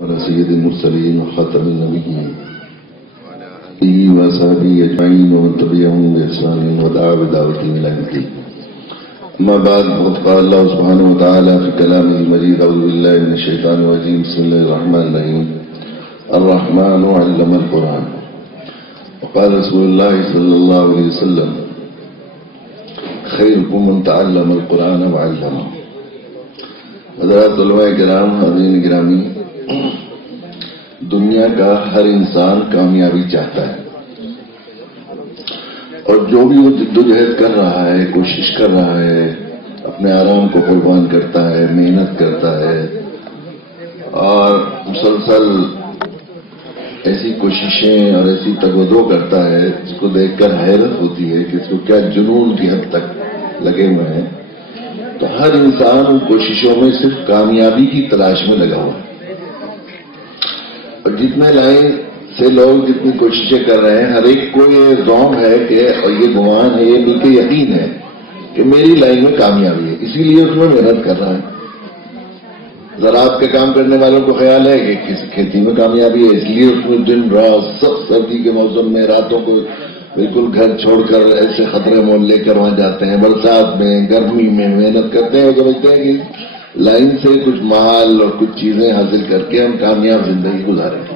على سيد المرسلين وخاتم النبيين وعلى آله وصحبه أجمعين ومن تبعهم بإحسان ودعا بدعوتهم إلى يوم الدين. أما بعد فقد قال الله سبحانه وتعالى في كلامه المجيد: أعوذ بالله من الشيطان الرجيم. بسم الله الرحمن الرحيم. الرحمن علم القرآن. وقال رسول الله صلى الله عليه وسلم: خيركم من تعلم القرآن وعلمه. حضرات علماء کرام، حاضرین گرامی، دنیا کا ہر انسان کامیابی چاہتا ہے، اور جو بھی وہ جدوجہد کر رہا ہے، کوشش کر رہا ہے، اپنے آرام کو قربان کرتا ہے، محنت کرتا ہے اور مسلسل ایسی کوششیں اور ایسی تگودو کرتا ہے جس کو دیکھ کر حیرت ہوتی ہے کہ اس کو کیا جنون کی حد تک لگے ہوئے ہیں. تو ہر انسان ان کوششوں میں صرف کامیابی کی تلاش میں لگا ہوا ہے، اور جتنے لائن سے لوگ جتنی کوششیں کر رہے ہیں، ہر ایک کو یہ ذوق ہے کہ اور یہ گمان ہے، یہ بلکہ یقین ہے کہ میری لائن میں کامیابی ہے، اسی لیے اس میں محنت کر رہا ہے. زراعت کے کام کرنے والوں کو خیال ہے کہ کس کھیتی میں کامیابی ہے، اس لیے اس میں دن رات، سب سردی کے موسم میں راتوں کو بالکل گھر چھوڑ کر ایسے خطرے مول لے کر وہاں جاتے ہیں، برسات میں، گرمی میں محنت کرتے ہیں، سمجھتے ہیں کہ لائن سے کچھ مال اور کچھ چیزیں حاصل کر کے ہم کامیاب زندگی گزاریں گے.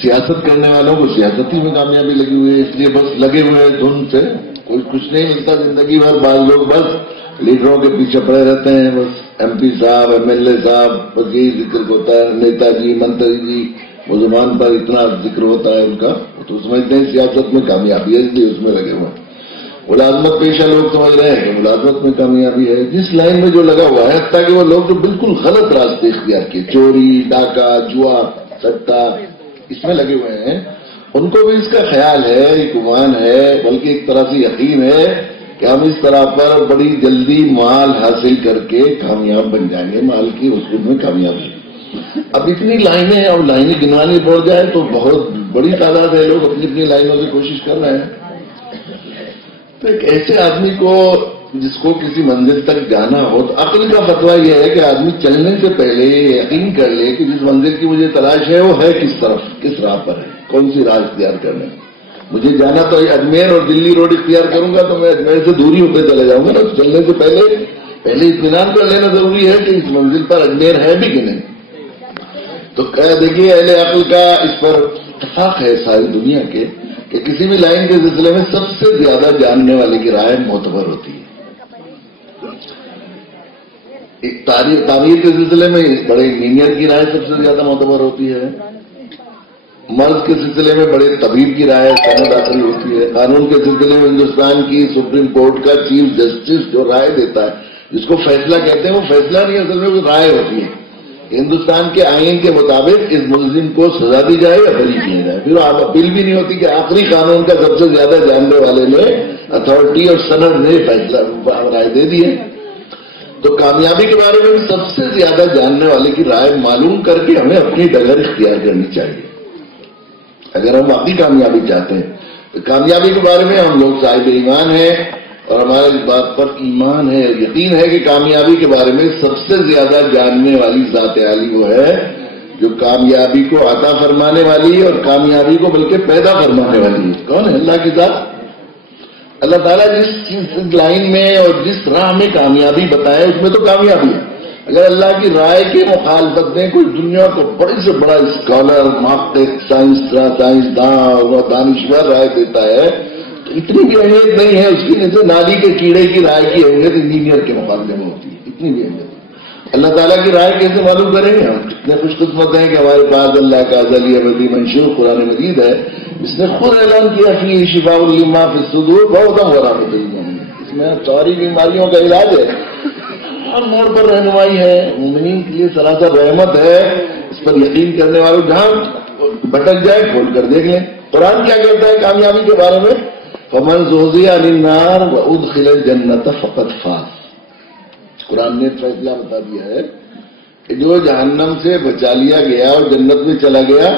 سیاست کرنے والوں کو سیاستی میں کامیابی لگی ہوئی ہے، اس لیے بس لگے ہوئے ہیں دھن سے، کوئی کچھ نہیں ملتا زندگی بھر. بعض لوگ بس لیڈروں کے پیچھے پڑے رہتے ہیں، بس ایم پی صاحب، ایم ایل اے صاحب، بس یہی ذکر ہوتا ہے، نیتا جی، منتری جی، وہ زبان پر اتنا ذکر ہوتا ہے ان کا، تو سمجھتے ہیں سیاست میں کامیابی ہے، اس لیے اس میں لگے ہوئے ہیں. ملازمت پیشہ لوگ سمجھ رہے ہیں کہ ملازمت میں کامیابی ہے، جس لائن میں جو لگا ہوا ہے. حتیٰ کہ وہ لوگ جو بالکل غلط راستے اختیار کیے، چوری، ڈاکہ، جوا، سٹا، اس میں لگے ہوئے ہیں، ان کو بھی اس کا خیال ہے، گمان ہے، بلکہ ایک طرح سے یقین ہے کہ ہم اس طرح پر بڑی جلدی مال حاصل کر کے کامیاب بن جائیں گے، مال کی رسوخ میں کامیابی. اب اتنی لائنیں، اب لائنیں گنوانی پڑ جائے تو بہت بڑی تعداد ہے لوگ اپنی اپنی لائنوں سے کوشش کر رہے ہیں. تو ایک ایسے آدمی کو جس کو کسی منزل تک جانا ہو، تو عقل کا فتویٰ یہ ہے کہ آدمی چلنے سے پہلے یقین کر لے کہ جس منزل کی مجھے تلاش ہے وہ ہے کس طرف، کس راہ پر ہے، کون سی راہ اختیار کرنا ہے. مجھے جانا تو اجمیر اور دلی روڈ اختیار کروں گا تو میں اجمیر سے دوری ہوتے چلے جاؤں گا نا. تو چلنے سے پہلے اطمینان کر لینا ضروری ہے کہ اس منزل پر اجمیر ہے بھی کہ نہیں. تو دیکھیے اہل عقل کا اس پر اتفاق ہے ساری دنیا کے کہ کسی بھی لائن کے سلسلے میں سب سے زیادہ جاننے والے کی رائے معتبر ہوتی ہے. تعمیر کے سلسلے میں بڑے انجینئر کی رائے سب سے زیادہ معتبر ہوتی ہے. مرض کے سلسلے میں بڑے طبیب کی رائے سند داخل ہوتی ہے. قانون کے سلسلے میں ہندوستان کی سپریم کورٹ کا چیف جسٹس جو رائے دیتا ہے، جس کو فیصلہ کہتے ہیں، وہ فیصلہ نہیں، اصل میں وہ رائے ہوتی ہے. ہندوستان کے آئین کے مطابق اس ملزم کو سزا دی جائے یا بری کیا جائے. پھر آپ اپیل بھی نہیں ہوتی کہ آخری قانون کا سب سے زیادہ جاننے والے نے، اتھارٹی اور سند نے فیصلہ رائے دے دی ہے. تو کامیابی کے بارے میں بھی سب سے زیادہ جاننے والے کی رائے معلوم کر کے ہمیں اپنی ڈگر اختیار کرنی چاہیے اگر ہم واقعی کامیابی چاہتے ہیں. تو کامیابی کے بارے میں ہم لوگ صاحب ایمان ہیں، اور ہمارا اس بات پر ایمان ہے اور یقین ہے کہ کامیابی کے بارے میں سب سے زیادہ جاننے والی ذات عالی وہ ہے جو کامیابی کو عطا فرمانے والی ہے اور کامیابی کو بلکہ پیدا فرمانے والی ہے. کون ہے؟ اللہ کی ذات. اللہ تعالیٰ جس لائن میں اور جس راہ میں کامیابی بتائے اس میں تو کامیابی ہے. اگر اللہ کی رائے کے مخالفت میں کوئی دنیا کو بڑے سے بڑا اسکالر، محقق، سائنسداں اور دانشور رائے دیتا ہے تو اتنی بھی اہمیت نہیں ہے اس کی، جیسے نالی کے کیڑے کی رائے کی اہمیت انجینئر کے مقابلے میں ہوتی ہے. اتنی بھی اہمیت. اللہ تعالیٰ کی رائے کیسے معلوم کریں گے؟ ہم کتنے خوش قسمت ہیں کہ ہمارے پاس اللہ کا ازلی ابدی منشور قرآن مجید ہے. اس نے خود اعلان کیا کہ شفاء لما فی الصدور وہدی ورحمۃ للمؤمنین. اس میں ساری بیماریوں کا علاج ہے، ہر موڑ پر رہنمائی ہے، مومنین کے لیے سراسر رحمت ہے. اس پر یقین کرنے والوں جہاں بھٹک جائے کھول کر دیکھ لیں. قرآن کیا کہتا ہے کامیابی کے بارے میں؟ فمن زحزح عن النار وادخل الجنۃ فقد فاز. قرآن نے فیصلہ بتا دیا ہے کہ جو جہنم سے بچا لیا گیا اور جنت میں چلا گیا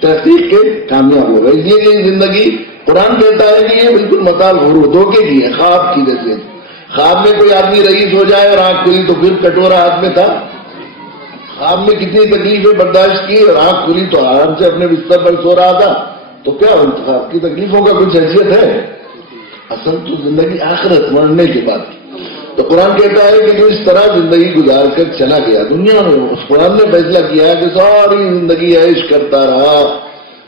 تحقیق کے کامیاب ہوگا. اس لیے کہ زندگی، قرآن کہتا ہے کہ یہ بالکل متاع غرور، دھوکے کی ہے، خواب کی جیسے. خواب میں کوئی آدمی رئیس ہو جائے اور آنکھ کھلی تو پھر کٹورا ہاتھ میں تھا. خواب میں کتنی تکلیفیں برداشت کی اور آنکھ کھلی تو آرام سے اپنے بستر پر سو رہا تھا، تو کیا خواب کی تکلیفوں کا کچھ حیثیت ہے؟ اصل تو زندگی آخرت مرنے کے بعد کی۔ تو قرآن کہتا ہے کہ جو اس طرح زندگی گزار کر چلا گیا دنیا میں، اس قرآن نے فیصلہ کیا کہ ساری زندگی عیش کرتا رہا،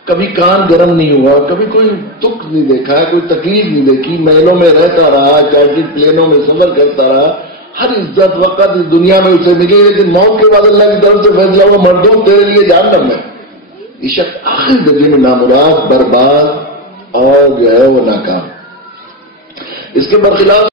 کبھی کان گرم نہیں ہوا، کبھی کوئی دکھ نہیں دیکھا، کوئی تکلیف نہیں دیکھی، محلوں میں رہتا رہا، چارٹرڈ پلینوں میں سفر کرتا رہا، ہر عزت وقت اس دنیا میں اسے ملی، لیکن موت کے بعد اللہ کی طرف سے فیصلہ ہوا مردوں تیرے لیے جہنم ہے۔ یہ شخص آخری درجے میں نامراد، برباد اور جو ہے وہ ناکام۔ اس کے برخلاف